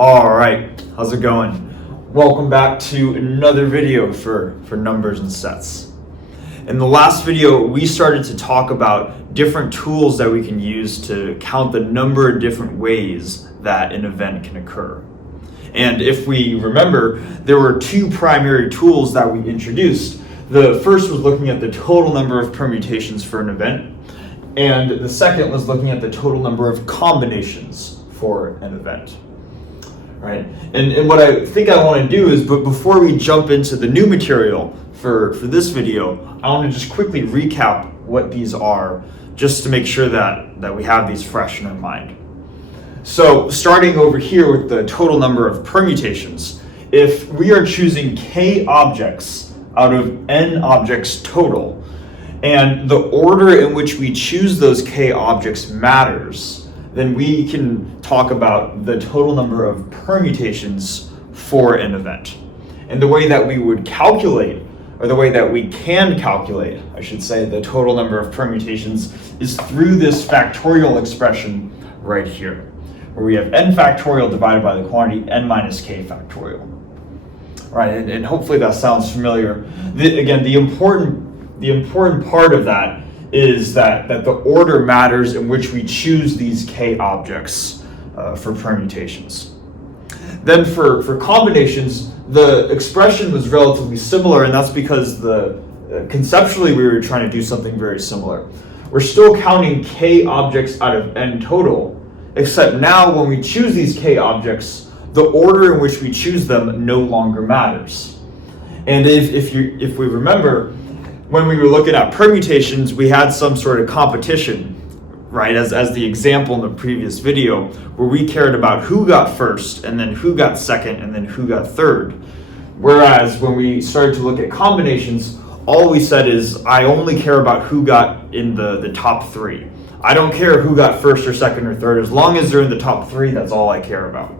All right, how's it going? Welcome back to another video for numbers and sets. In the last video, we started to talk about different tools that we can use to count the number of different ways that an event can occur. And if we remember, there were two primary tools that we introduced. The first was looking at the total number of permutations for an event, and the second was looking at the total number of combinations for an event. Right? And what I think I want to do is, but before we jump into the new material for this video, I want to just quickly recap what these are, just to make sure that we have these fresh in our mind. So starting over here with the total number of permutations, if we are choosing k objects out of n objects total, and the order in which we choose those k objects matters, then we can talk about the total number of permutations for an event. And the way that we would calculate, or the way that we can calculate, I should say, the total number of permutations is through this factorial expression right here, where we have n factorial divided by the quantity n minus k factorial. Right, and hopefully that sounds familiar. Again, the important part of that is that the order matters in which we choose these k objects for permutations. Then for combinations, the expression was relatively similar, and that's because conceptually we were trying to do something very similar. We're still counting k objects out of n total, except now when we choose these k objects, the order in which we choose them no longer matters. And if we remember, when we were looking at permutations, we had some sort of competition, right? As the example in the previous video, where we cared about who got first, and then who got second, and then who got third. Whereas when we started to look at combinations, all we said is, I only care about who got in the top three. I don't care who got first or second or third. As long as they're in the top three, that's all I care about,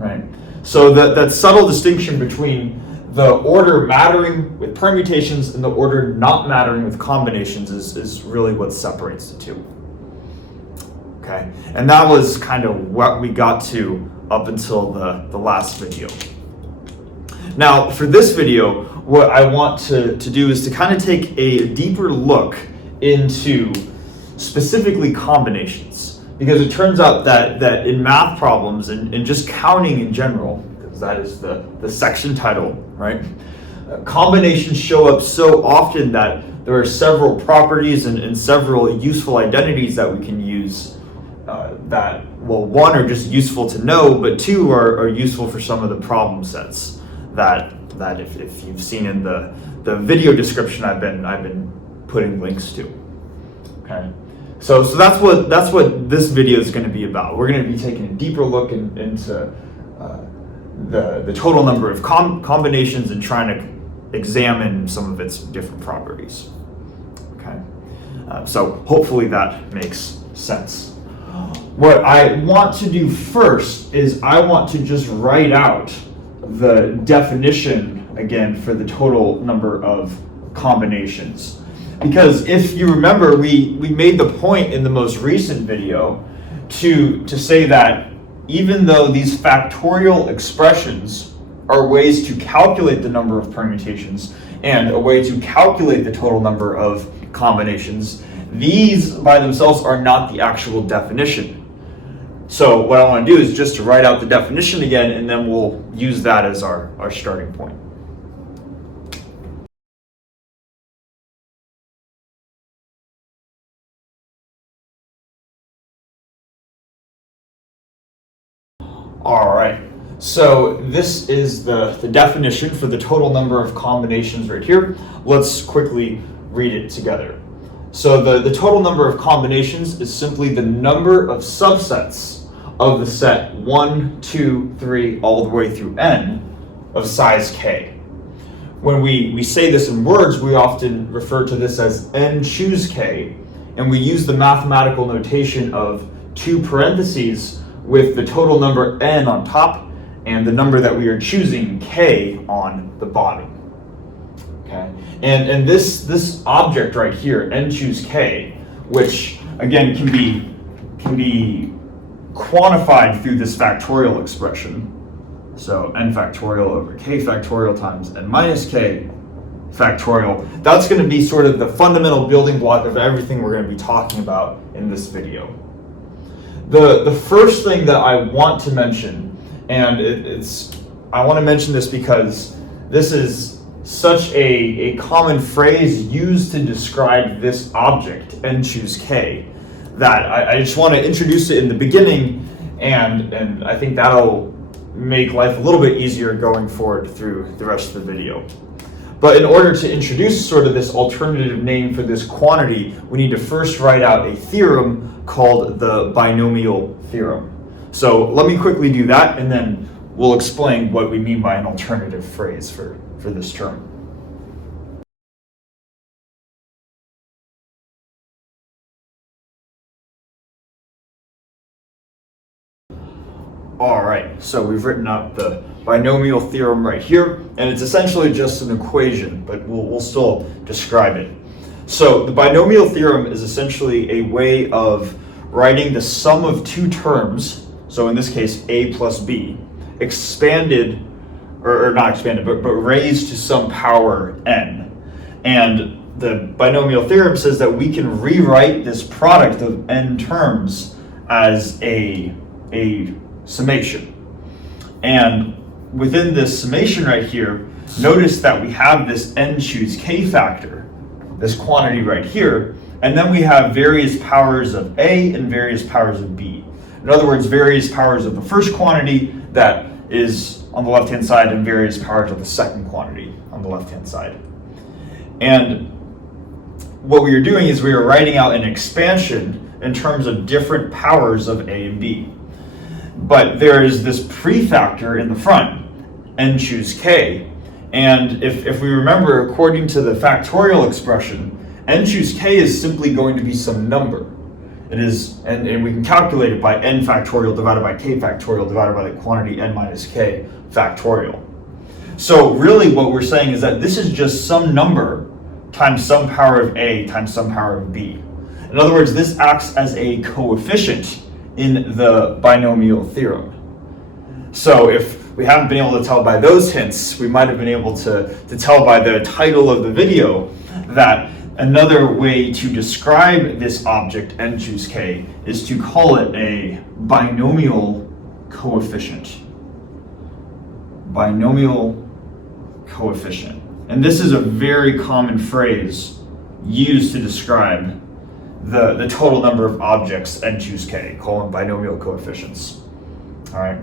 right? So that subtle distinction between the order mattering with permutations and the order not mattering with combinations is really what separates the two. Okay, and that was kind of what we got to up until the last video. Now, for this video, what I want to do is to kind of take a deeper look into specifically combinations, because it turns out that in math problems and just counting in general, that is the section title, right? Combinations show up so often that there are several properties and several useful identities that we can use that, well, one, are just useful to know, but two, are useful for some of the problem sets that if you've seen in the video description I've been putting links to. Okay, so that's what this video is going to be about. We're going to be taking a deeper look into the total number of combinations and trying to examine some of its different properties. Okay, so hopefully that makes sense. What I want to do first is I want to just write out the definition again for the total number of combinations. Because if you remember, we made the point in the most recent video to say that even though these factorial expressions are ways to calculate the number of permutations and a way to calculate the total number of combinations, these by themselves are not the actual definition. So what I want to do is just to write out the definition again, and then we'll use that as our starting point. All right, so this is the definition for the total number of combinations right here. Let's quickly read it together. So the total number of combinations is simply the number of subsets of the set 1, 2, 3, all the way through n of size k. When we say this in words, we often refer to this as n choose k, and we use the mathematical notation of two parentheses with the total number n on top and the number that we are choosing, k, on the bottom. Okay, and this object right here, n choose k, which again can be quantified through this factorial expression. So n factorial over k factorial times n minus k factorial. That's going to be sort of the fundamental building block of everything we're going to be talking about in this video. The first thing that I want to mention, and I want to mention this because this is such a common phrase used to describe this object, n choose k, that I just want to introduce it in the beginning, and I think that'll make life a little bit easier going forward through the rest of the video. But in order to introduce sort of this alternative name for this quantity, we need to first write out a theorem called the binomial theorem. So let me quickly do that, and then we'll explain what we mean by an alternative phrase for this term. All right, so we've written out the binomial theorem right here, and it's essentially just an equation, but we'll still describe it. So the binomial theorem is essentially a way of writing the sum of two terms, so in this case a plus b, expanded, or not expanded, but raised to some power n. And the binomial theorem says that we can rewrite this product of n terms as a summation. And within this summation right here, notice that we have this n choose k factor, this quantity right here, and then we have various powers of a and various powers of b. In other words, various powers of the first quantity that is on the left-hand side and various powers of the second quantity on the left-hand side. And what we are doing is we are writing out an expansion in terms of different powers of a and b. But there is this prefactor in the front, n choose k, and if we remember, according to the factorial expression, n choose k is simply going to be some number. It is, and we can calculate it by n factorial divided by k factorial divided by the quantity n minus k factorial. So really what we're saying is that this is just some number times some power of a times some power of b. In other words, this acts as a coefficient in the binomial theorem. So if we haven't been able to tell by those hints, we might have been able to tell by the title of the video that another way to describe this object n choose k is to call it a binomial coefficient. Binomial coefficient. And this is a very common phrase used to describe the total number of objects n choose k, call them binomial coefficients. All right.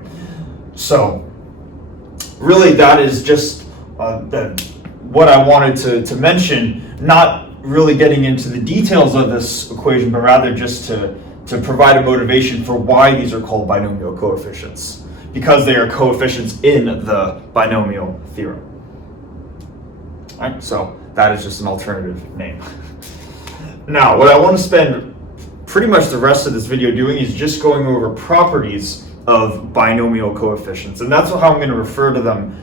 So really that is just what I wanted to mention, not really getting into the details of this equation, but rather just to provide a motivation for why these are called binomial coefficients, because they are coefficients in the binomial theorem. All right, so that is just an alternative name. Now, what I want to spend pretty much the rest of this video doing is just going over properties of binomial coefficients, and that's how I'm going to refer to them,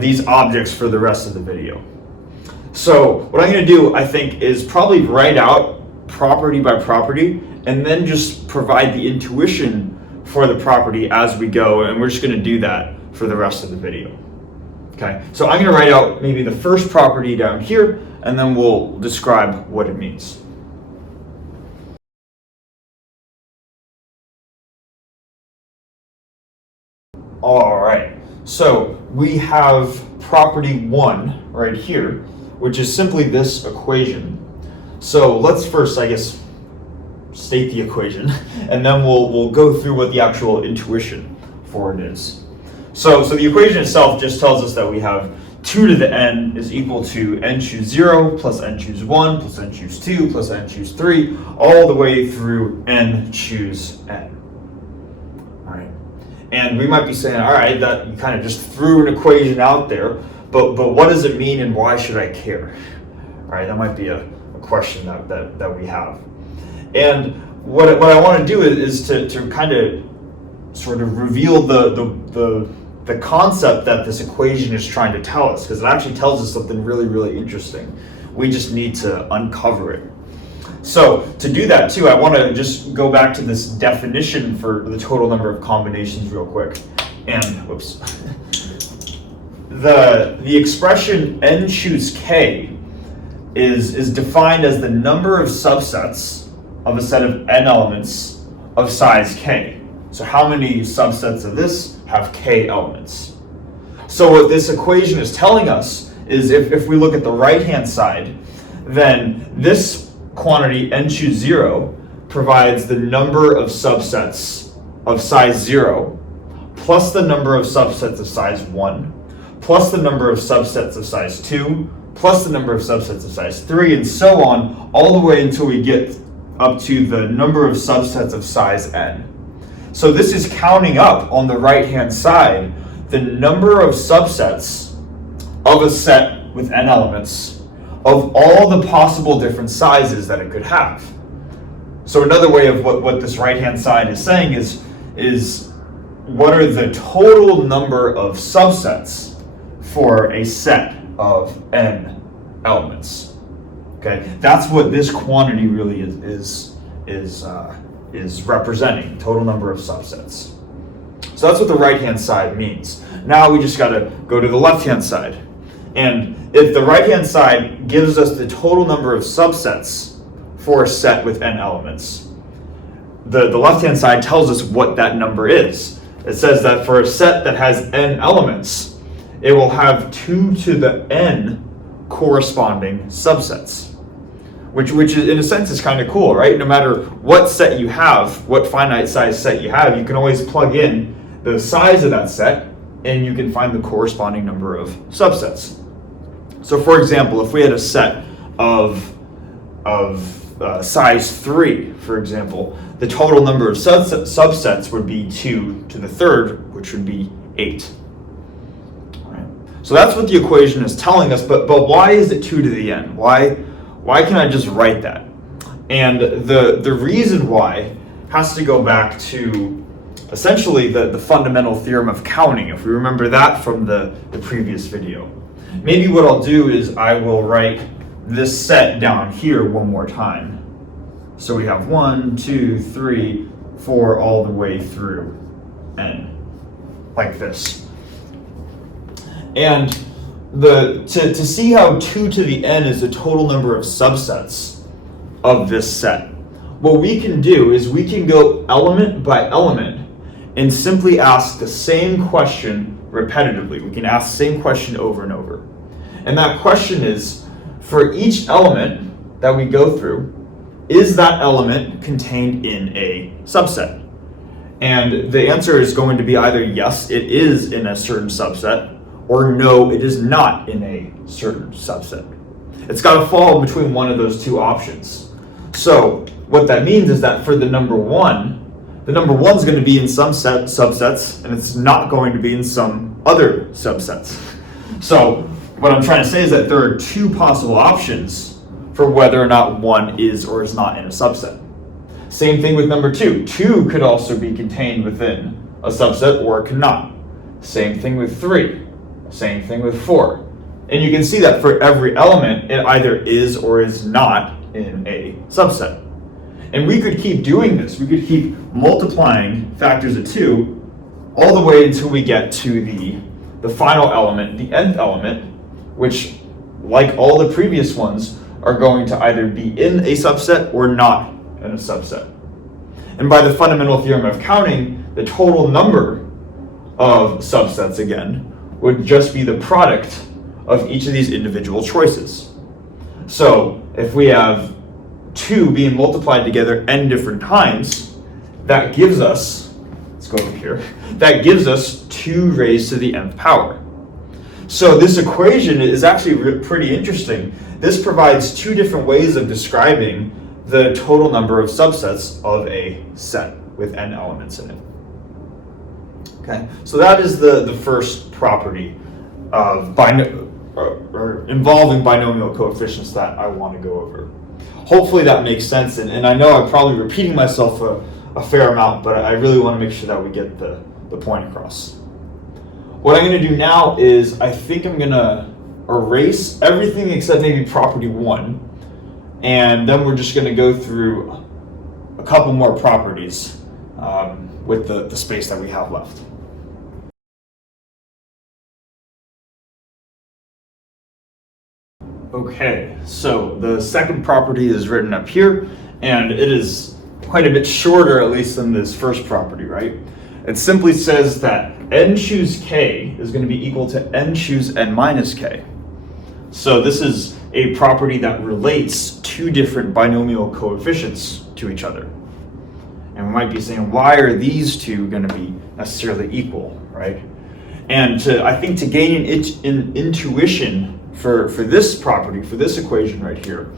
these objects, for the rest of the video. So what I'm going to do, I think, is probably write out property by property and then just provide the intuition for the property as we go, and we're just going to do that for the rest of the video. Okay, so I'm going to write out maybe the first property down here, and then we'll describe what it means. All right, so we have property 1 right here, which is simply this equation. So let's first, I guess, state the equation, and then we'll go through what the actual intuition for it is. So the equation itself just tells us that we have 2 to the n is equal to n choose 0 plus n choose 1 plus n choose 2 plus n choose 3, all the way through n choose n. All right. And we might be saying, all right, that you kind of just threw an equation out there, but what does it mean and why should I care? All right, that might be a question that we have. And what I want to do is to kind of sort of reveal the concept that this equation is trying to tell us, because it actually tells us something really, really interesting. We just need to uncover it. So to do that too, I want to just go back to this definition for the total number of combinations real quick. And whoops. The expression n choose k is defined as the number of subsets of a set of n elements of size k. So how many subsets of this have k elements? So what this equation is telling us is if we look at the right-hand side, then this quantity n choose 0 provides the number of subsets of size 0 plus the number of subsets of size 1 plus the number of subsets of size 2 plus the number of subsets of size 3 and so on, all the way until we get up to the number of subsets of size n. So this is counting up on the right-hand side the number of subsets of a set with n elements of all the possible different sizes that it could have. So another way of what this right-hand side is saying is what are the total number of subsets for a set of n elements. Okay, that's what this quantity really is representing, total number of subsets. So that's what the right-hand side means. Now we just got to go to the left-hand side. And if the right-hand side gives us the total number of subsets for a set with n elements, the left-hand side tells us what that number is. It says that for a set that has n elements, it will have 2 to the n corresponding subsets, which is, in a sense, is kind of cool, right? No matter what set you have, what finite size set you have, you can always plug in the size of that set and you can find the corresponding number of subsets. So for example, if we had a set of size 3, for example, the total number of subsets would be 2 to the third, which would be 8. So that's what the equation is telling us, but why is it 2 to the n? Why can't I just write that? And the reason why has to go back to essentially the fundamental theorem of counting, if we remember that from the previous video. Maybe what I'll do is I will write this set down here one more time. So we have 1, 2, 3, 4 all the way through n, like this. And to see how 2 to the n is the total number of subsets of this set, what we can do is we can go element by element and simply ask the same question repetitively. We can ask the same question over and over. And that question is, for each element that we go through, is that element contained in a subset? And the answer is going to be either yes, it is in a certain subset, or no, it is not in a certain subset. It's got to fall between one of those two options. So what that means is that for the number 1 is going to be in some subsets, and it's not going to be in some other subsets. So what I'm trying to say is that there are two possible options for whether or not 1 is or is not in a subset. Same thing with number 2. 2 could also be contained within a subset or it cannot. Same thing with 3. Same thing with 4. And you can see that for every element, it either is or is not in a subset. And we could keep doing this. We could keep multiplying factors of 2 all the way until we get to the final element, the nth element, which, like all the previous ones, are going to either be in a subset or not in a subset. And by the fundamental theorem of counting, the total number of subsets, again, would just be the product of each of these individual choices. So if we have 2 being multiplied together n different times, that gives us, let's go over here, that gives us 2 raised to the nth power. So this equation is actually pretty interesting. This provides 2 different ways of describing the total number of subsets of a set with n elements in it. Okay, so that is the first property of involving binomial coefficients that I want to go over. Hopefully that makes sense, and I know I'm probably repeating myself a fair amount, but I really want to make sure that we get the point across. What I'm going to do now is I think I'm going to erase everything except maybe property 1, and then we're just going to go through a couple more properties with the space that we have left. Okay, so the second property is written up here, and it is quite a bit shorter, at least than this first property, right? It simply says that n choose k is going to be equal to n choose n minus k. So this is a property that relates two different binomial coefficients to each other. And we might be saying, why are these two going to be necessarily equal, right? And I think to gain an intuition for this property, for this equation right here,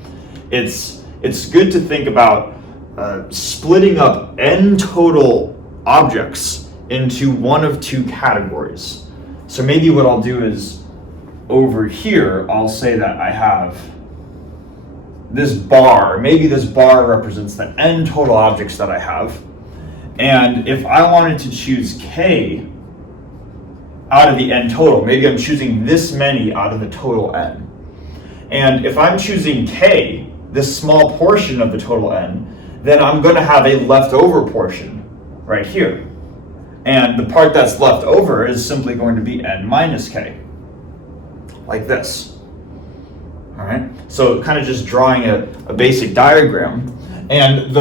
it's good to think about splitting up n total objects into one of two categories. So maybe what I'll do is over here, I'll say that I have this bar. Maybe this bar represents the n total objects that I have. And if I wanted to choose k out of the n total, maybe I'm choosing this many out of the total n. And if I'm choosing k, this small portion of the total n, then I'm going to have a leftover portion right here. And the part that's left over is simply going to be n minus k, like this. All right, so kind of just drawing a basic diagram. And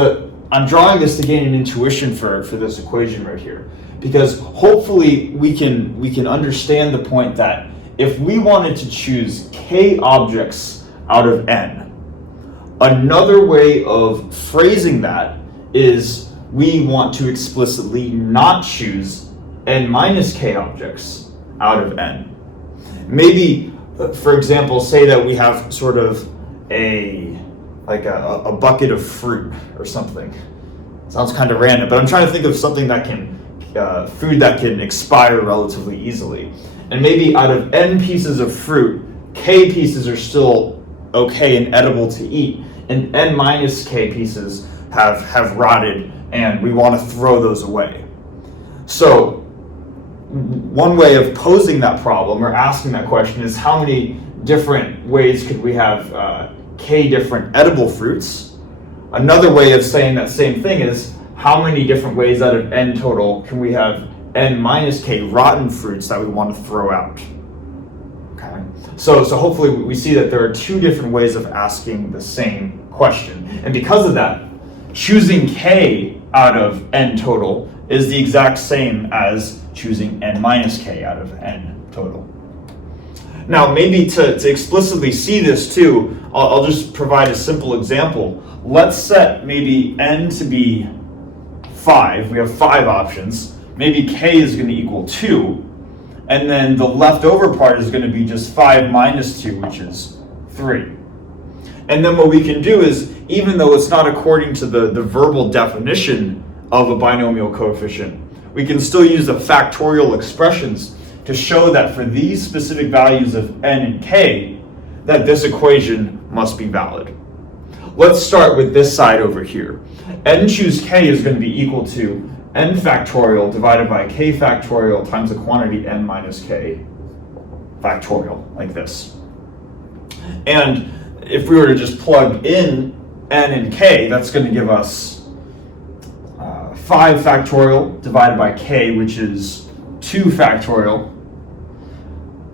I'm drawing this to gain an intuition for this equation right here, because hopefully we can understand the point that if we wanted to choose k objects out of n, another way of phrasing that is we want to explicitly not choose n minus k objects out of n. Maybe, for example, say that we have sort of a bucket of fruit or something. Sounds kind of random, but I'm trying to think of something that can food that can expire relatively easily. And maybe out of n pieces of fruit, k pieces are still okay and edible to eat, and n minus k pieces have rotted and we want to throw those away. So one way of posing that problem or asking that question is, how many different ways could we have k different edible fruits? Another way of saying that same thing is, how many different ways out of n total can we have n minus k rotten fruits that we want to throw out? Okay. So hopefully we see that there are two different ways of asking the same question. And because of that, choosing k out of n total is the exact same as choosing n minus k out of n total. Now, maybe to explicitly see this too, I'll just provide a simple example. Let's set maybe n to be 5. We have 5 options. Maybe k is going to equal 2. And then the leftover part is going to be just 5 minus 2, which is 3. And then what we can do is, even though it's not according to the verbal definition of a binomial coefficient, we can still use the factorial expressions to show that for these specific values of n and k, that this equation must be valid. Let's start with this side over here. N choose k is going to be equal to n factorial divided by k factorial times the quantity n minus k factorial, like this. And if we were to just plug in n and k, that's going to give us 5 factorial divided by k, which is 2 factorial,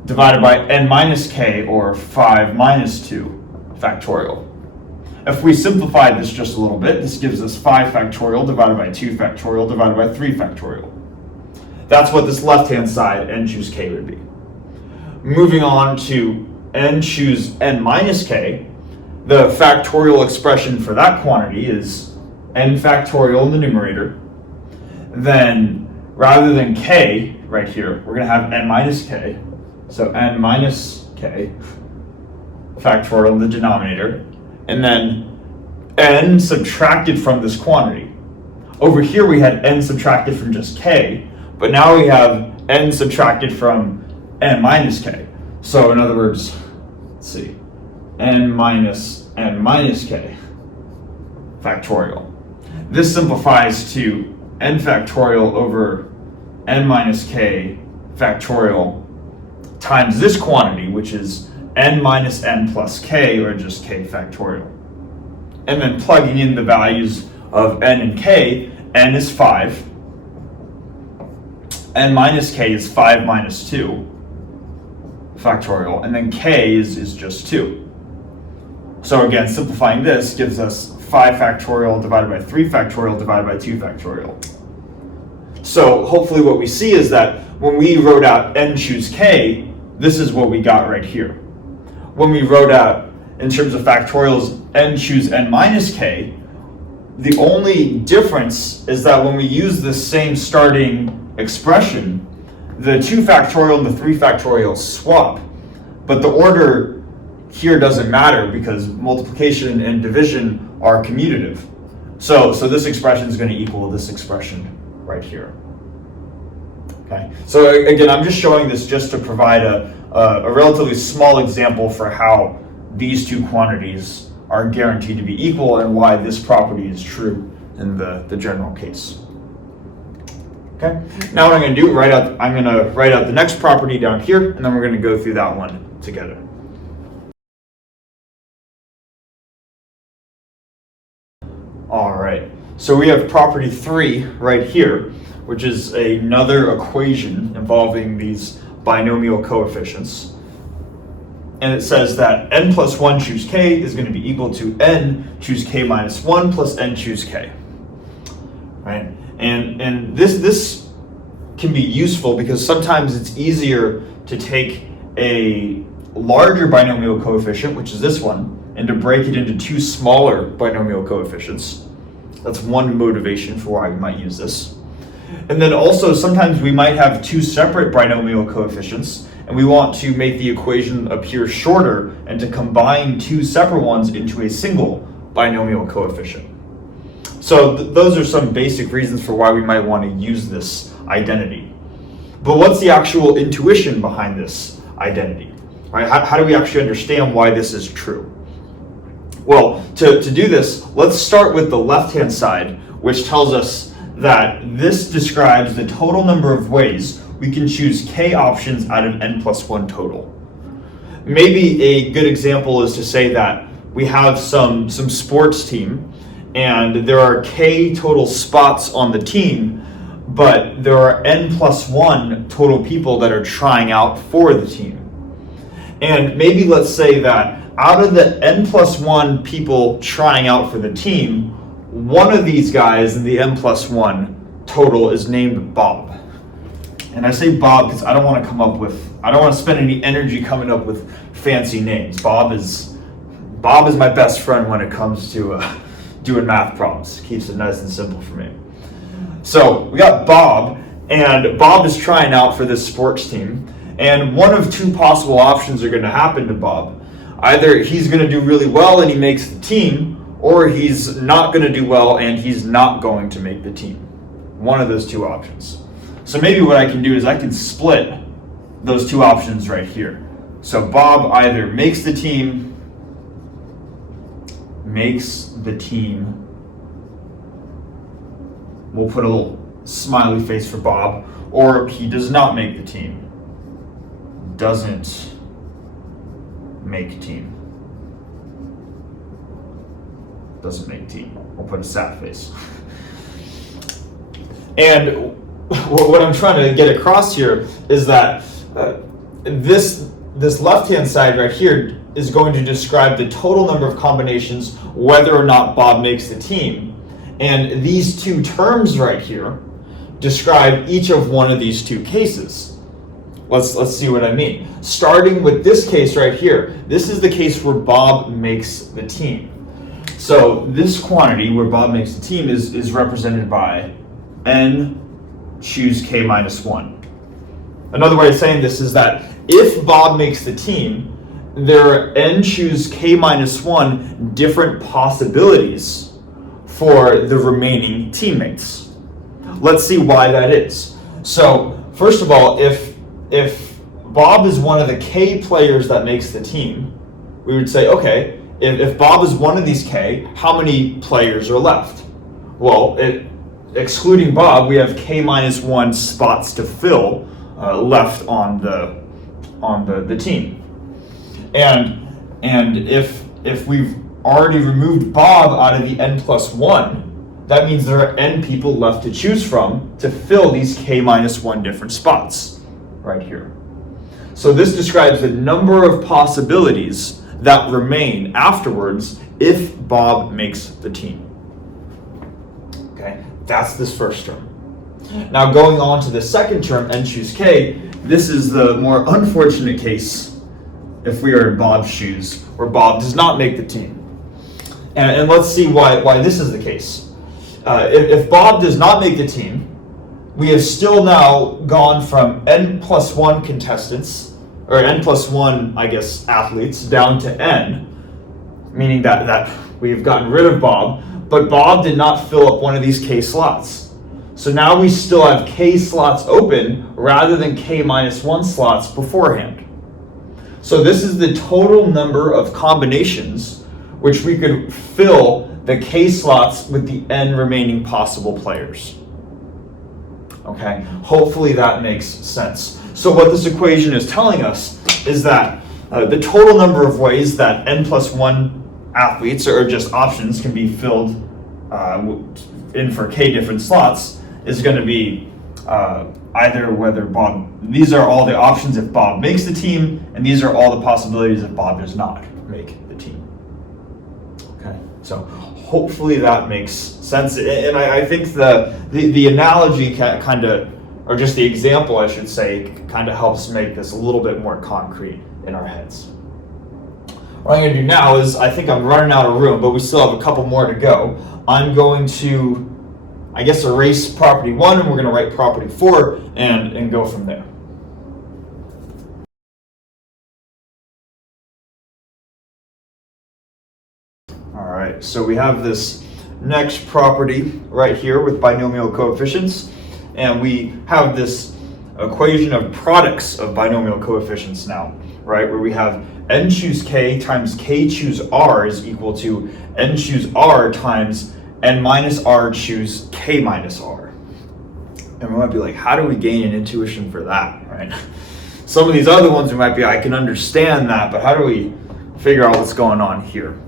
divided by n minus k, or 5 minus 2 factorial. If we simplify this just a little bit, this gives us 5 factorial divided by 2 factorial divided by 3 factorial. That's what this left-hand side, n choose k, would be. Moving on to n choose n minus k, the factorial expression for that quantity is n factorial in the numerator. Then, rather than k right here, we're going to have n minus k. So n minus k factorial in the denominator. And then n subtracted from this quantity. Over here we had n subtracted from just k, but now we have n subtracted from n minus k. So in other words, let's see, n minus k factorial. This simplifies to n factorial over n minus k factorial times this quantity, which is n minus n plus k, or just k factorial. and then plugging in the values of n and k. N is 5, n minus k is 5 minus 2 factorial, and then k is just 2. So again, simplifying this gives us 5 factorial divided by 3 factorial divided by 2 factorial. So hopefully what we see is that when we wrote out n choose k, this is what we got right here. When we wrote out, in terms of factorials, n choose n minus k, the only difference is that when we use the same starting expression, the 2 factorial and the 3 factorial swap, but the order here doesn't matter because multiplication and division are commutative. So this expression is going to equal this expression right here. Okay. So again, I'm just showing this just to provide a relatively small example for how these two quantities are guaranteed to be equal and why this property is true in the general case. Okay. Now what I'm going to do, I'm going to write out the next property down here, and then we're going to go through that one together. All right. So we have property 3 right here, which is another equation involving these binomial coefficients. And it says that n plus 1 choose k is going to be equal to n choose k minus 1 plus n choose k. Right? And this can be useful because sometimes it's easier to take a larger binomial coefficient, which is this one, and to break it into 2 smaller binomial coefficients. That's one motivation for why we might use this. And then also sometimes we might have 2 separate binomial coefficients and we want to make the equation appear shorter and to combine 2 separate ones into a single binomial coefficient. So those are some basic reasons for why we might want to use this identity. But what's the actual intuition behind this identity? Right? How do we actually understand why this is true? Well, to do this, let's start with the left-hand side, which tells us that this describes the total number of ways we can choose k options out of n plus 1 total. Maybe a good example is to say that we have some sports team, and there are k total spots on the team, but there are n plus 1 total people that are trying out for the team. And maybe let's say that out of the n plus 1 people trying out for the team, one of these guys in the n plus 1 total is named Bob. And I say Bob because I don't want to spend any energy coming up with fancy names. Bob is my best friend when it comes to doing math problems. Keeps it nice and simple for me. So we got Bob, and Bob is trying out for this sports team, and one of 2 possible options are going to happen to Bob. Either he's going to do really well and he makes the team, or he's not going to do well and he's not going to make the team. One of those 2 options. So maybe what I can do is I can split those 2 options right here. So Bob either makes the team, we'll put a little smiley face for Bob, or he does not make the team, doesn't make team. Doesn't make team. We'll put a sad face. And what I'm trying to get across here is that this left-hand side right here is going to describe the total number of combinations whether or not Bob makes the team. And these 2 terms right here describe each of one of these 2 cases. Let's see what I mean. Starting with this case right here, this is the case where Bob makes the team. So this quantity where Bob makes the team is represented by n choose k minus 1. Another way of saying this is that if Bob makes the team, there are n choose k minus 1 different possibilities for the remaining teammates. Let's see why that is. So first of all, if Bob is one of the k players that makes the team, we would say, okay, if Bob is one of these k, how many players are left? Well, excluding Bob, we have k minus 1 spots to fill left on the team. And if we've already removed Bob out of the n plus 1, that means there are n people left to choose from to fill these k minus 1 different spots right here. So this describes the number of possibilities that remain afterwards if Bob makes the team. Okay, that's this first term. Now going on to the second term, n choose k, this is the more unfortunate case if we are in Bob's shoes, where Bob does not make the team. And let's see why this is the case. If Bob does not make the team, we have still now gone from n plus 1 contestants, or n plus 1, I guess, athletes, down to n, meaning that we've gotten rid of Bob, but Bob did not fill up one of these k slots. So now we still have k slots open rather than k minus 1 slots beforehand. So this is the total number of combinations which we could fill the k slots with the n remaining possible players. Okay, hopefully that makes sense. So what this equation is telling us is that the total number of ways that n plus 1 athletes, or just options, can be filled in for k different slots is going to be either whether Bob, these are all the options if Bob makes the team, and these are all the possibilities if Bob does not make the team. Okay, so hopefully that makes sense. And I think the analogy kind of, or just the example I should say, kind of helps make this a little bit more concrete in our heads. What I'm going to do now is, I think I'm running out of room, but we still have a couple more to go. I'm going to, I guess, erase property 1, and we're going to write property 4 and go from there. All right, so we have this next property right here with binomial coefficients, and we have this equation of products of binomial coefficients now, right, where we have n choose k times k choose r is equal to n choose r times n minus r choose k minus r. And we might be like, how do we gain an intuition for that, right? Some of these other ones we might be, I can understand that, but how do we figure out what's going on here?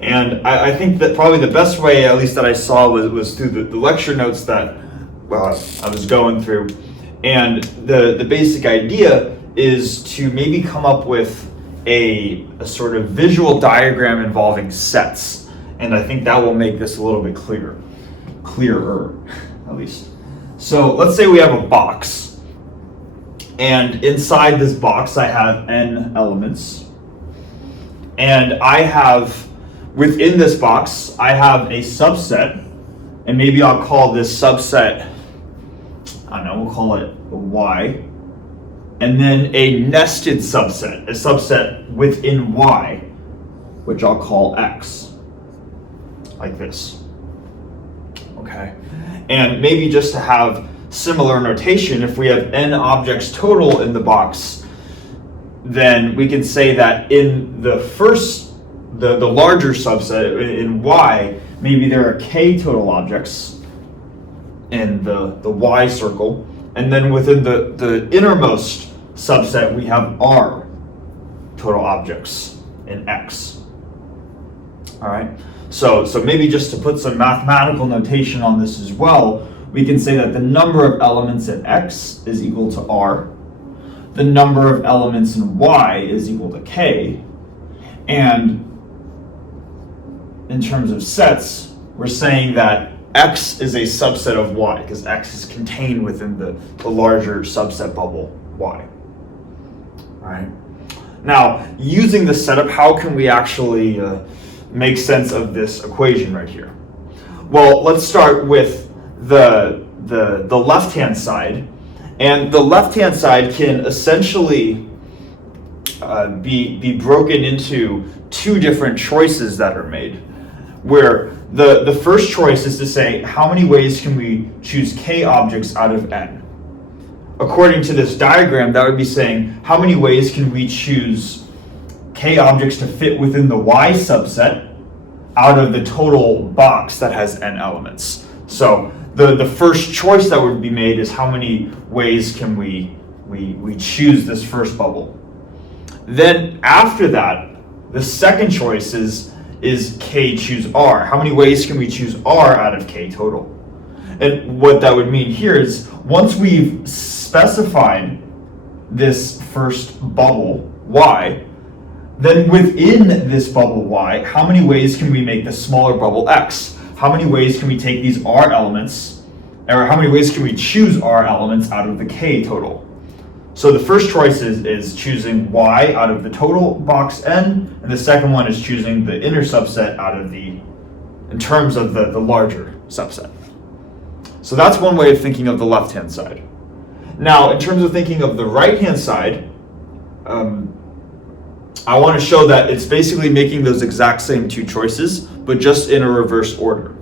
And I think that probably the best way, at least that I saw, was through the lecture notes that I was going through. And the basic idea is to maybe come up with a sort of visual diagram involving sets. And I think that will make this a little bit clearer, at least. So let's say we have a box. And inside this box, I have n elements. And I have, within this box, I have a subset. And maybe I'll call this subset, I don't know, we'll call it y. And then a nested subset, a subset within y, which I'll call x. Like this. Okay. And maybe just to have similar notation, if we have n objects total in the box, then we can say that in the first, the larger subset in y, maybe there are k total objects in the y circle, and then within the innermost subset we have r total objects in x. All right. So maybe just to put some mathematical notation on this as well, we can say that the number of elements in x is equal to r, the number of elements in y is equal to k, and in terms of sets, we're saying that x is a subset of y, because x is contained within the larger subset bubble y. All right. Now, using the setup, how can we actually make sense of this equation right here? Well, let's start with the left-hand side. And the left-hand side can essentially be broken into two different choices that are made, where the first choice is to say, how many ways can we choose k objects out of n? According to this diagram, that would be saying, how many ways can we choose k objects to fit within the y subset out of the total box that has n elements? So the first choice that would be made is how many ways can we choose this first bubble. Then after that, the second choice is is k choose r? How many ways can we choose r out of k total? And what that would mean here is once we've specified this first bubble y, then within this bubble y, how many ways can we make the smaller bubble x? How many ways can we take these r elements, or how many ways can we choose r elements out of the k total? So the first choice is choosing y out of the total box n, and the second one is choosing the inner subset out of in terms of the larger subset. So that's one way of thinking of the left-hand side. Now, in terms of thinking of the right-hand side, I want to show that it's basically making those exact same two choices, but just in a reverse order.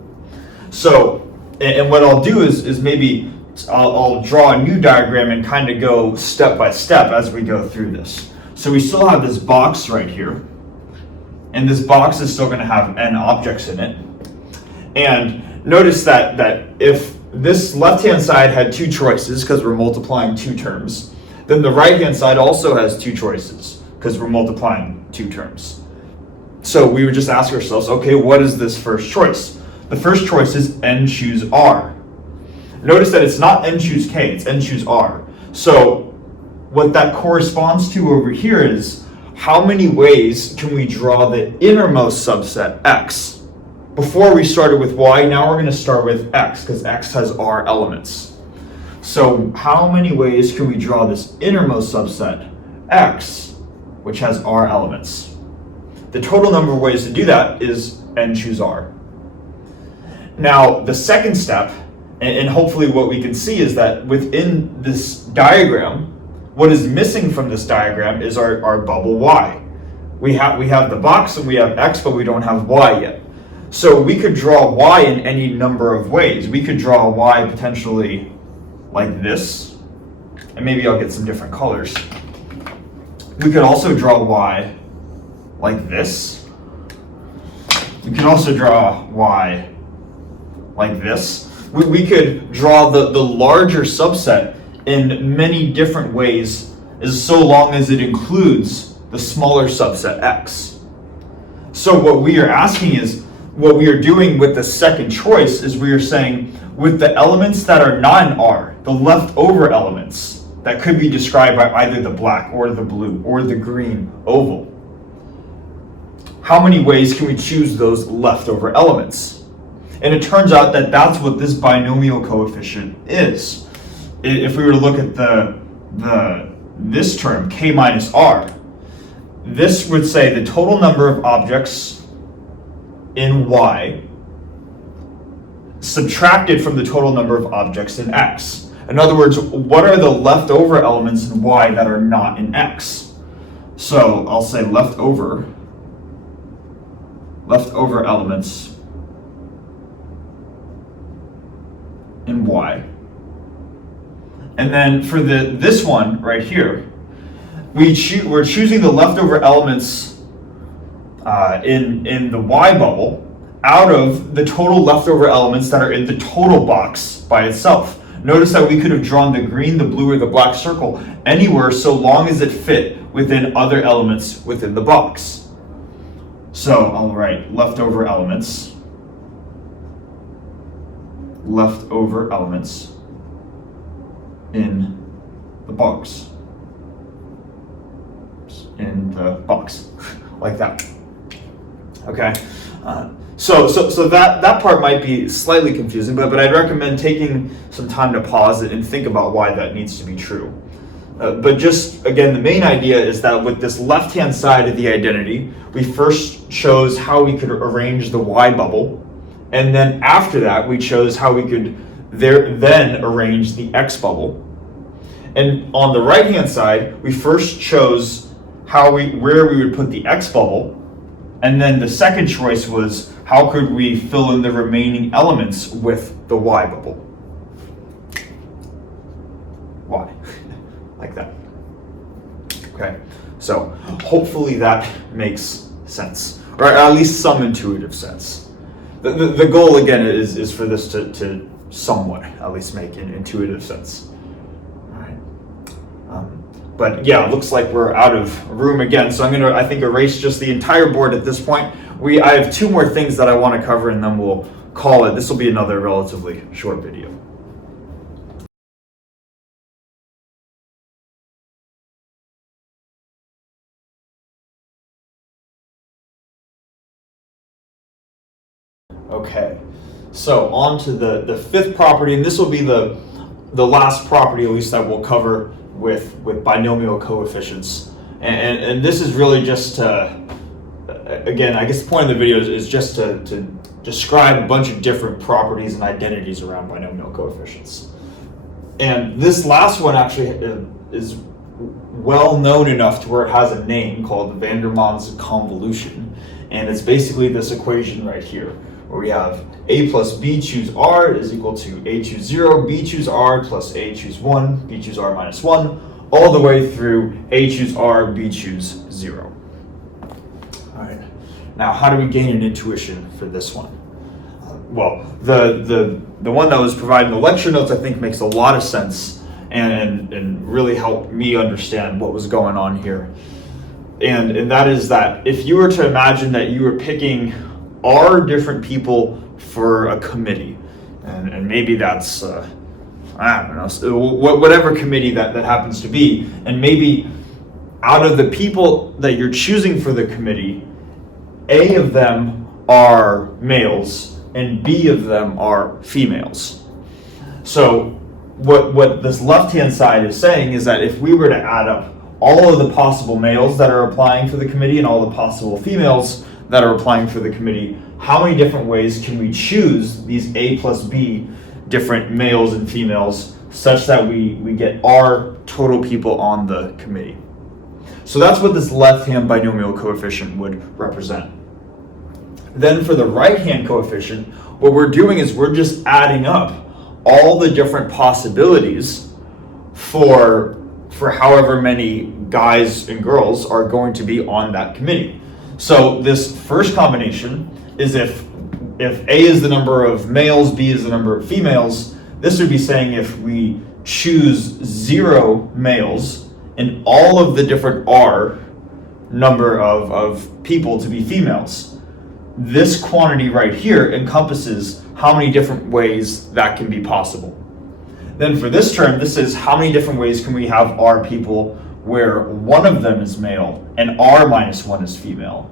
So, and what I'll do is maybe I'll draw a new diagram and kind of go step by step as we go through this. So we still have this box right here, and this box is still going to have n objects in it. And notice that if this left-hand side had two choices because we're multiplying two terms, then the right-hand side also has two choices because we're multiplying two terms. So we would just ask ourselves, okay, what is this first choice? The first choice is n choose r. Notice that it's not n choose k, it's n choose r. So what that corresponds to over here is how many ways can we draw the innermost subset x? Before we started with y, now we're going to start with x because x has r elements. So how many ways can we draw this innermost subset x, which has r elements? The total number of ways to do that is n choose r. Now the second step, and hopefully what we can see is that within this diagram, what is missing from this diagram is our bubble y. We have the box and we have x, but we don't have y yet. So we could draw y in any number of ways. We could draw y potentially like this, and maybe I'll get some different colors. We could also draw y like this. We could also draw y like this. We could draw the larger subset in many different ways, so long as it includes the smaller subset x. So what we are asking is, what we are doing with the second choice is we are saying with the elements that are not in R, the leftover elements that could be described by either the black or the blue or the green oval, how many ways can we choose those leftover elements? And it turns out that that's what this binomial coefficient is. If we were to look at this term, k minus r, this would say the total number of objects in y subtracted from the total number of objects in x. In other words, what are the leftover elements in y that are not in x? So I'll say leftover elements in y. And then for this one right here, we're choosing the leftover elements in the y bubble out of the total leftover elements that are in the total box by itself. Notice that we could have drawn the green, the blue, or the black circle anywhere so long as it fit within other elements within the box. So I'll write leftover elements in the box. Like that. Okay, so that part might be slightly confusing, but I'd recommend taking some time to pause it and think about why that needs to be true. But just again, the main idea is that with this left-hand side of the identity, we first chose how we could arrange the y bubble, and then after that, we chose how we could then arrange the x bubble. And on the right-hand side, we first chose where we would put the x bubble. And then the second choice was how could we fill in the remaining elements with the y bubble. Y, like that. Okay, so hopefully that makes sense, or at least some intuitive sense. The goal again is for this to somewhat at least make an intuitive sense. But yeah, it looks like we're out of room again, so I'm going to, I think, erase just the entire board at this point. I have two more things that I want to cover, and then we'll call it. This will be another relatively short video. Okay, so on to the fifth property, and this will be the last property, at least, that we'll cover with binomial coefficients. And this is really just to, again, I guess the point of the video is just to describe a bunch of different properties and identities around binomial coefficients. And this last one actually is well known enough to where it has a name called the Vandermon's convolution. And it's basically this equation right here, where we have a plus b choose r is equal to a choose 0, b choose r plus a choose 1, b choose r minus 1, all the way through a choose r, b choose 0. All right. Now, how do we gain an intuition for this one? Well, the one that was provided in the lecture notes, I think, makes a lot of sense and really helped me understand what was going on here. And that is that if you were to imagine that you were picking r different people for a committee, and maybe that's I don't know, whatever committee that happens to be, and maybe out of the people that you're choosing for the committee, A of them are males and B of them are females. So what this left-hand side is saying is that if we were to add up all of the possible males that are applying for the committee and all the possible females that are applying for the committee, how many different ways can we choose these A plus B different males and females such that we get our total people on the committee? So that's what this left-hand binomial coefficient would represent. Then for the right-hand coefficient, what we're doing is we're just adding up all the different possibilities for however many guys and girls are going to be on that committee. So this first combination is if A is the number of males, B is the number of females, this would be saying if we choose 0 males and all of the different R number of people to be females, this quantity right here encompasses how many different ways that can be possible. Then for this term, this is how many different ways can we have R people where one of them is male and R minus 1 is female.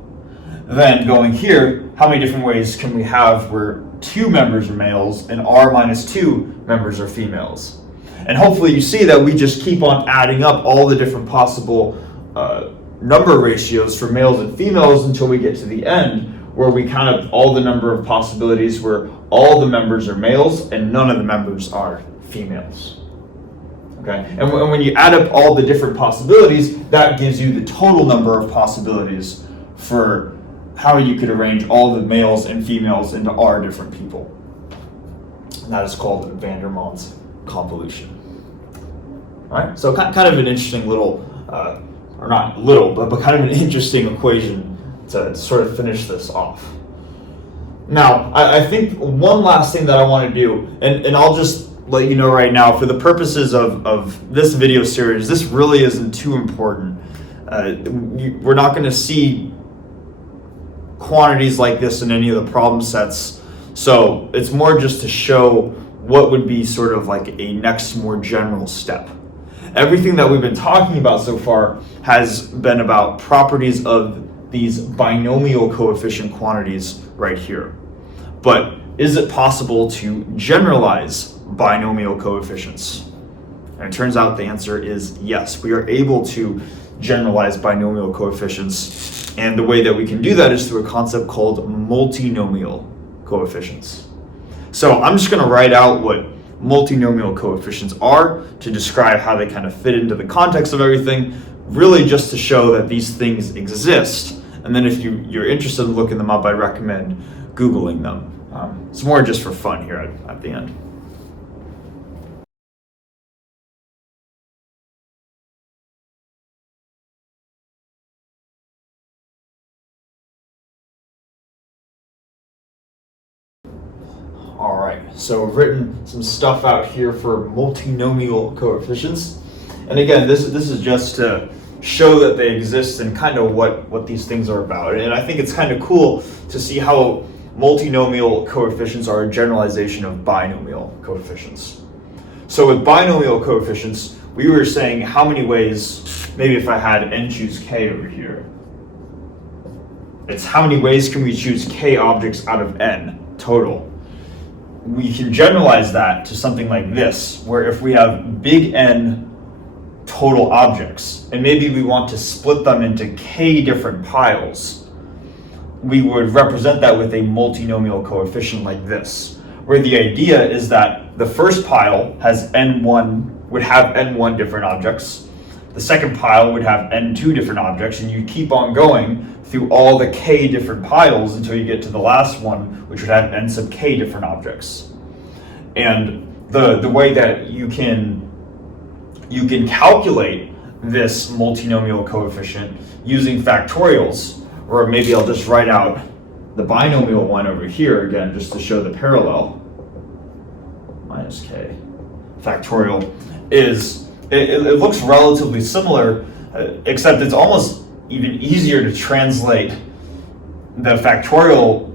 Then going here, how many different ways can we have where 2 members are males and R minus 2 members are females. And hopefully you see that we just keep on adding up all the different possible number ratios for males and females until we get to the end, where we count up all the number of possibilities where all the members are males and none of the members are females. Okay, and when you add up all the different possibilities, that gives you the total number of possibilities for how you could arrange all the males and females into R different people. And that is called Vandermon's convolution. All right, so kind of an interesting little, or not little, but kind of an interesting equation to sort of finish this off. Now, I think one last thing that I want to do, and I'll just let you know right now, for the purposes of this video series, this really isn't too important. We're not going to see quantities like this in any of the problem sets, so it's more just to show what would be sort of like a next more general step. Everything that we've been talking about so far has been about properties of these binomial coefficient quantities right here. But is it possible to generalize binomial coefficients? And it turns out the answer is yes. We are able to generalize binomial coefficients, and the way that we can do that is through a concept called multinomial coefficients. So I'm just going to write out what multinomial coefficients are to describe how they kind of fit into the context of everything, really just to show that these things exist. And then if you're interested in looking them up, I recommend Googling them. It's more just for fun here at the end. All right, so we've written some stuff out here for multinomial coefficients. And again, this is just to show that they exist and kind of what these things are about. And I think it's kind of cool to see how multinomial coefficients are a generalization of binomial coefficients. So with binomial coefficients, we were saying how many ways, maybe if I had n choose k over here, it's how many ways can we choose k objects out of n total. We can generalize that to something like this, where if we have big N total objects, and maybe we want to split them into k different piles, we would represent that with a multinomial coefficient like this, where the idea is that the first pile has would have n1 different objects, the second pile would have n2 different objects, and you keep on going through all the k different piles until you get to the last one, which would have n sub k different objects. And the way that you can calculate this multinomial coefficient using factorials, or maybe I'll just write out the binomial one over here again just to show the parallel, minus k factorial, is it looks relatively similar, except it's almost even easier to translate the factorial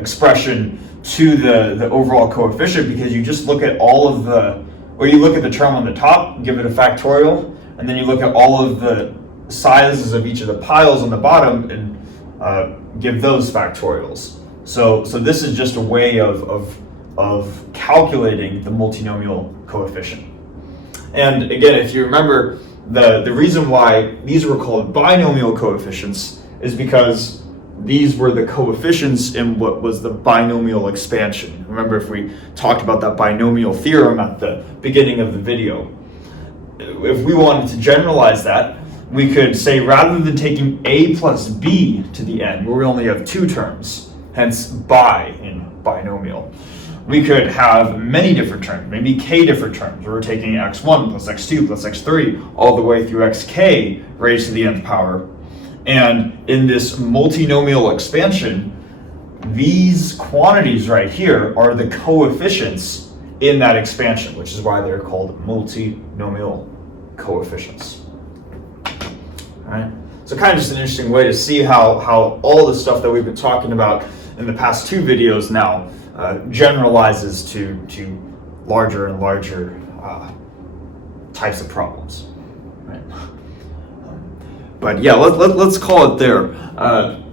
expression to the overall coefficient, because you just look at all of you look at the term on the top, give it a factorial, and then you look at all of the sizes of each of the piles on the bottom and give those factorials. So this is just a way of calculating the multinomial coefficient. And again, if you remember, the reason why these were called binomial coefficients is because these were the coefficients in what was the binomial expansion. Remember, if we talked about that binomial theorem at the beginning of the video, if we wanted to generalize that, we could say rather than taking a plus b to the n, where we only have two terms, hence bi in binomial, we could have many different terms, maybe k different terms, where we're taking x1 plus x2 plus x3 all the way through xk raised to the nth power. And in this multinomial expansion, these quantities right here are the coefficients in that expansion, which is why they're called multinomial coefficients. All right. So kind of just an interesting way to see how all the stuff that we've been talking about in the past two videos now generalizes to larger and larger types of problems. Right. But yeah, let's call it there.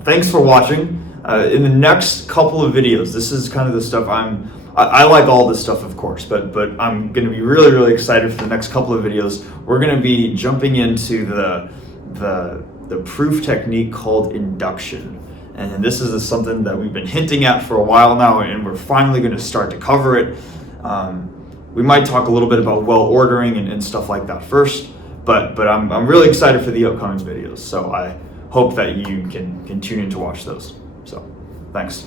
Thanks for watching. In the next couple of videos, this is kind of the stuff I like all this stuff, of course, but I'm going to be really excited for the next couple of videos. We're going to be jumping into the proof technique called induction. And this is something that we've been hinting at for a while now, and we're finally going to start to cover it. We might talk a little bit about well ordering and stuff like that first, but I'm really excited for the upcoming videos. So I hope that you can tune in to watch those. So thanks.